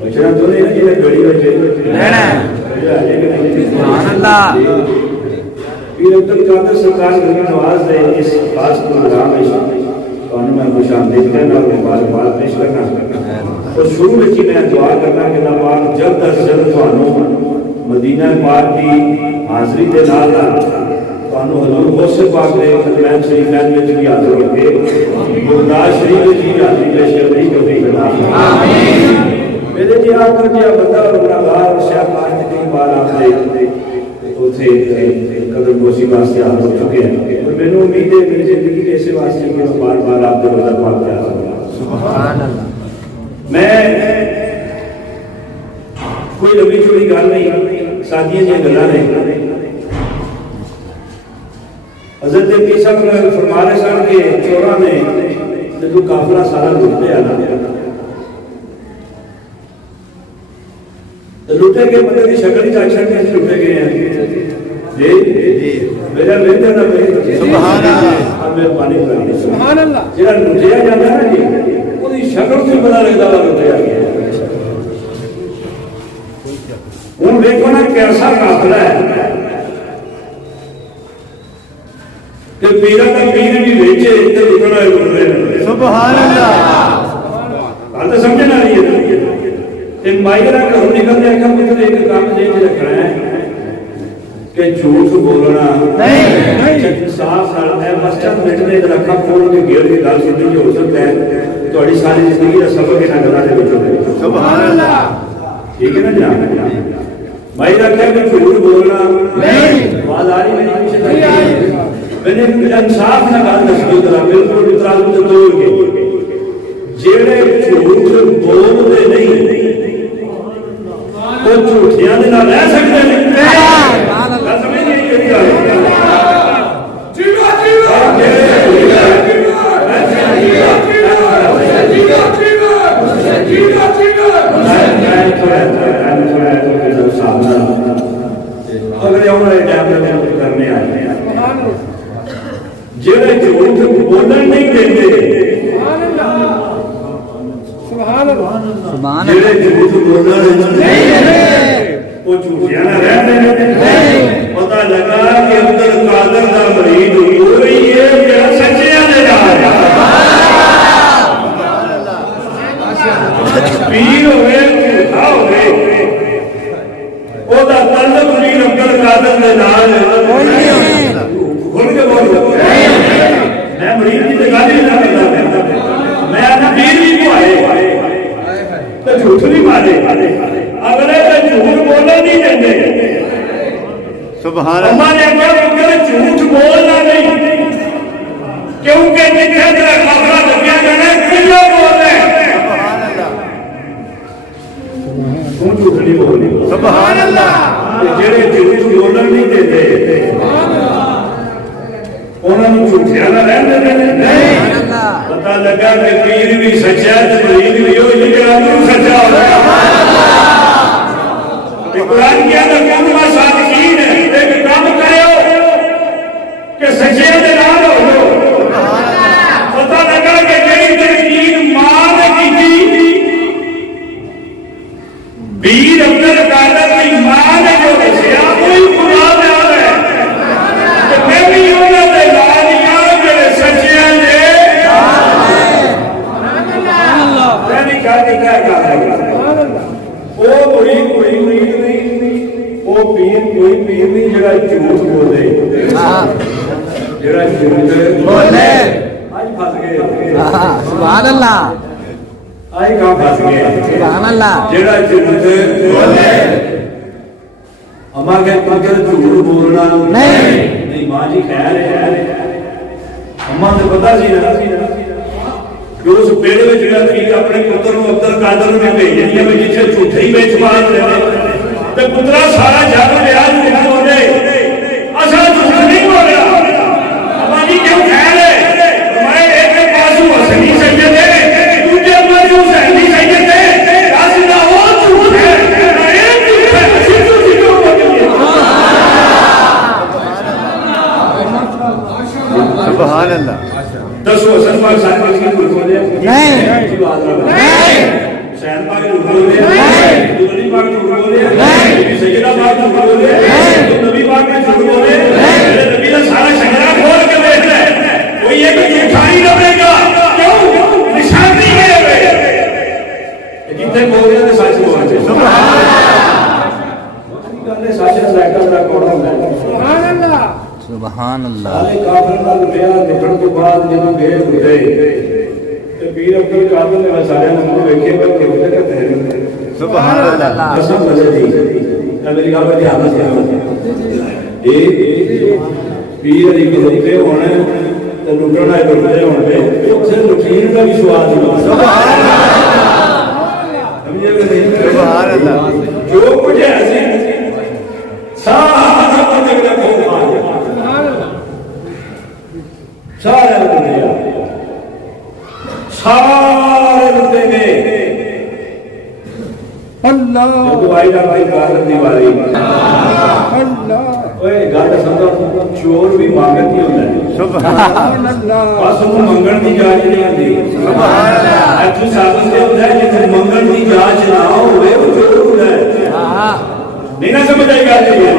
बचना तो नहीं कि गड़ी बचे पीर अब्दुल कादिर सरकार की नवाज दे इस खास प्रोग्राम में मैं खुशामदीद करना और मुबारकबाद पेश करना और शुरू में ही मैं दुआ करना कि अल्लाह पाक जल्द अज जल्द थानू मदीना पाक की हाज़री के नाल हजूर गौसे पाक ने खदमैन शरीफैन में भी हाज़िर होके गुरदास शरीफ में भी हाज़री पेश करने की तौफीक अता फरमाए। मेरे जी आकर क्या बंदा और गुनाहगार शायद आज कई बार आपने उसे कदम गोशी वास्ते हाथ हो चुके हैं और मैंने उम्मीद है मेरी जिंदगी के ऐसे वास्ते कि मैं बार बार आप दरवाजा पाक के आ सकूंगा। सुभान अल्लाह। मैं कोई लंबी चौड़ी गल नहीं सादियां दी गल्लां नहीं हज़रत पीर साहब फरमा रहे सन कि चोरां ने जो काफिला सारा लुटते आना तो लुटे गए बंदे की शक्ल ही अच्छा कैसे लुटे गए हैं जी मेरा लेते ना सुभान अल्लाह अब मेहरबानी करिए सुभान अल्लाह जेड़ा लुटिया जाता है जी ओदी शक्ल से पता लगदा है लुटिया गया हुन देखो ना कैसा काफिला है कि पीरा का पीर भी बेचे ते लुटना लुट रहे सुभान अल्लाह बात समझ ना रही है एक मायरा घरों निकलते हैं पुत्र एक काम दे के रखना है कि झूठ बोलना नहीं साफ साफ है बस चंद मिनट में रखा फोन के घेर के गल सुननी जो हो सकता है थोड़ी सारी जिंदगी का सबक इन्हां गल्लां दे विच होवे सुभान अल्लाह ठीक है ना जनाब मायरा कह के झूठ बोलना नहीं आवाज आ रही है नहीं आई मैंने इंसाफ ना गल दसदी जरा बिल्कुल इतराज तो तोड़ के जेड़े झूठ बोलते नहीं वो झूठियां दे नाल रह सकते हैं गल समझ नहीं आई गल जीवा जीवा अगर उन्होंने टाइम करने आए हैं जेड़े झूठ बोलन नहीं देते जेड़े झूठ बोलना वो झूठिया ना रहते नहीं पता लगा कि अब्दुल कादिर का मरीद कोई है जेड़ा सच्चियां दे नाल पीर होवे झूठा होवे ओदा तल्लुक पीर अब्दुल कादिर दे नाल खुल के बोल मैं मरीद की तो गल ही ना करदा मैं अपना पीर भी पाए तो झूठ भी मारे अगले तो झूठ बोलना नहीं देंगे सुभान अल्लाह ने क्या पुत्र झूठ बोलना नहीं क्योंकि जिथे तेरा खबरा लगिया जाना किलो बोलना सुभान अल्लाह तू झूठ नहीं बोलनी सुभान अल्लाह जेड़े झूठ बोलना नहीं देते सुभान अल्लाह उन्होंने झूठिया ना रहने देने नहीं पता लगा कि पीर भी सच्चा है मरीद भी हो ये सच्चा हो कुरान के अंदर कौन सादिकीन है एक काम करो कि सच्चे दे नाल हो पता लगा कि जेड़ी तकदीर मां ने की पीर अब्दुल कादिर की मां ने जो दसिया कोई खुदा दे आ है कि मैं भी उन्हां दे नाल यार जेड़े सच्चे ने नहीं कह के क्या कर वो मुरीद कोई मुरीद नहीं वो पीर कोई पीर नहीं जेड़ा झूठ बोले जेड़ा झूठ बोले आज फंस गए सुभान अल्लाह आज कहां फंस गए सुभान अल्लाह जेड़ा झूठ बोले अम्मा के पुत्र झूठ बोलना नहीं मां जी खैर है अम्मा ने पता सी ना उस पेड़ में जो अपने पुत्र अब्दुल कादिर ने भेजी है जिसे झूठे ही बेचमान तो पुत्रा सारा जग लिया झूठ बोले असा झूठ नहीं बोलिया अम्मा जी क्यों खैर है मैं एक पासू हसनी सैयद है दूसरे पासू हुसैनी सैयद है दस ना वो झूठ है ना ये झूठ है असली झूठ क्यों बोली है सुभान अल्लाह दसो हसन पाक साहब की कोई बोले नहीं झूठे बोल रहे हैं सच बोल रहे हैं सच का लाइका बड़ा कौड़ा होता है सुभान अल्लाह साले काफिर नाल लुटिया निकलण तो बाद ਜਦੋਂ ਗਏ ਹੁੰਦੇ ਤੇ ਪੀਰ ਅਬਦੁਲ ਕਾਦਰ ਨੇ ਸਾਰਿਆਂ ਨੂੰ ਵੇਖੇ ਪਰ ਕਿਹਦੇ ਦਾ ਤਹਿਰ सुभान अल्लाह कसम वजह दी मेरी गल पर ध्यान से ये पीर अली खलोते होने ते लुटण आए लुटदे होने उसे लुटीन का भी स्वाद होगा सुभान समझे कि नहीं सुभान अल्लाह जो कुछ है ऐसे सारा बंदे का खून आ गया सारे बंदे सारे बंदे गए अल्लाह जब आई ना भाई कादर दीवारी अल्लाह ओए गल समझो चोर भी मांगत ही होता है सुभान अल्लाह बस वो मंगण की जांच नहीं आती सुभान अल्लाह ऐसे साबित होता है जिसे मंगण की जांच ना होवे वो चोर होता है हां नहीं ना समझ आई बात ये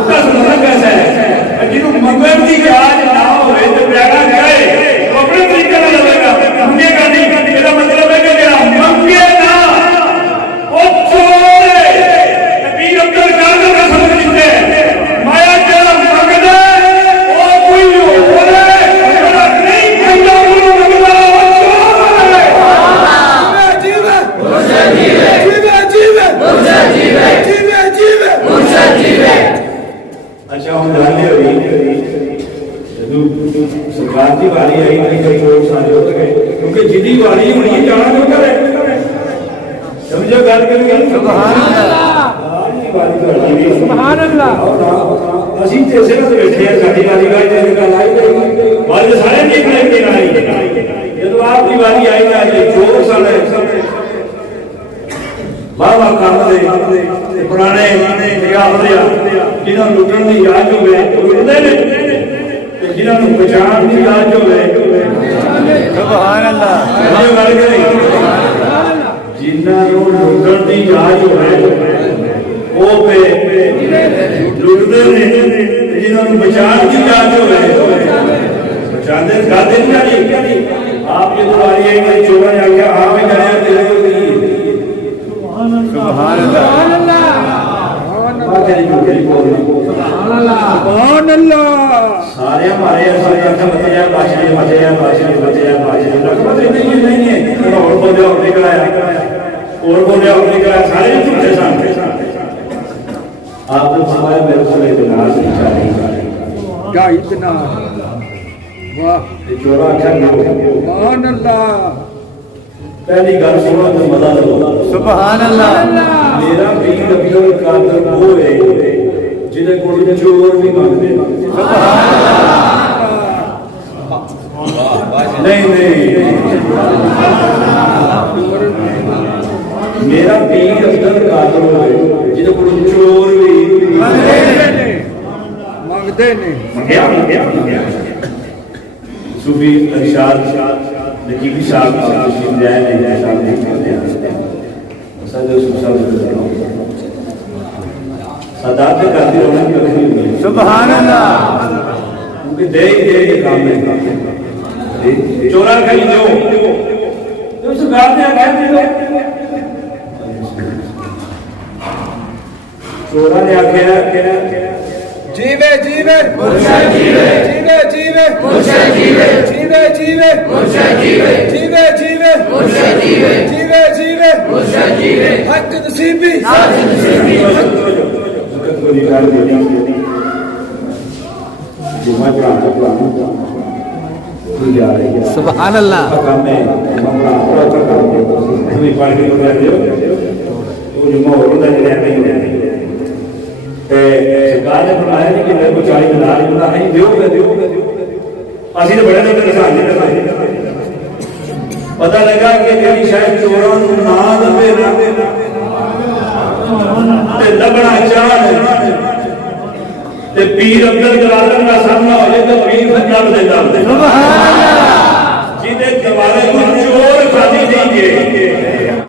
उसका समझना कैसा है जिन्हों मंगण की जांच ना होवे तो प्यारा जाए तो अपने तरीके से लगेगा मंगेगा नहीं मेरा मतलब है कि मेरा मंगे ना अच्छा हम जाने सरकार की वारी आई नहीं कई लोग सारे हो गए क्योंकि जिदी वारी होनी है जाना क्यों करे समझो गल करेंगे सुभान अल्लाह सुभान अल्लाह ਅਸੀਂ ਤੇ ਸਿਰਫ ਬੈਠੇ ਆ ਸਾਡੀ ਵਾਰੀ ਗਾਈ ਤੇ ਗੱਲ ਆਈ ਵਾਰੀ ਸਾਰੇ ਨਹੀਂ ਬਣਾਈ ਤੇ ਆਈ ਜਦੋਂ ਆਪ ਦੀ ਵਾਰੀ ਆਈ ਨਾ ਜੇ ਚੋਰ ਸਾਲੇ ਬਾਬਾ ਕੰਮ ਦੇ ਪੁਰਾਣੇ ਨਿਗਾਹ ਹੁੰਦੇ ਆ ਜਿਹਨਾਂ ਨੂੰ ਲੁੱਟਣ ਦੀ ਯਾਦ ਹੋਵੇ ਲੁੱਟਦੇ ਨੇ ਤੇ ਜਿਹਨਾਂ ਨੂੰ ਬਚਾਉਣ ਦੀ ਯਾਦ ਹੋਵੇ सुभान अल्लाह ਇਹ ਗੱਲ ਕਰੀ ਜਿਨ੍ਹਾਂ ਨੂੰ ਲੁੱਟਣ ਦੀ ਯਾਦ ਹੋਵੇ ਉਹ पे लुटते ने जिन्होंने बचाने की जांच होवे बचाते गाते नहीं आप ये तो बारी आई मेरी चोरा ने आके हां में करे तेरे को सुभान अल्लाह सुभान अल्लाह सारे हमारे ऐसे आंखें बचे हैं बादशाह बचे हैं नहीं है और बोले और निकलाया सारे झूठे सामने आपने फरमाया मेरे को इतना नहीं चाहिए क्या इतना वाह ये चोरा क्या सुभान अल्लाह पहली गल सुनो तो मजा लो सुभान अल्लाह मेरा पीर अब्दुल कादर वो है जिन्हें कोई चोर भी मांगते नहीं मेरा पीर अब्दुल कादर वो है जिन्हें कोई चोर भी मांगते ने सूफी इरशाद नकीबी साहब मुस्लिम जाए नहीं साहब नहीं करते हैं सदा सदात करती रहना की रखनी नहीं सुभान अल्लाह क्योंकि दे ये काम है चोरा खाली दो तो सरकार ने कह दिया चोरा ने आखिया जीवे जीवे मुर्शिद जीवे जीवे जीवे मुर्शिद जीवे जीवे जीवे मुर्शिद जीवे जीवे जीवे मुर्शिद जीवे जीवे जीवे मुर्शिद जीवे हक नसीबी हक नसीबी को निकाल दिया जुमा प्रांत जा रही है सुभान अल्लाह काम में मामला और काम है हमें पार्टी को दे दियो वो जुमा होता है नहीं सरकार ने फरमाया कि मेरे को 40 दिनार मिला है दियोगे असि तो बड़े लोग किसान ने पता लगा कि मेरी शायद चोरों ना दबे ते लबना चाह ते पीर अब्दुल कादर का सामना हो जाए तो पीर फजल देता सुभान अल्लाह जिन्हें दरबारे में चोर खाली नहीं गए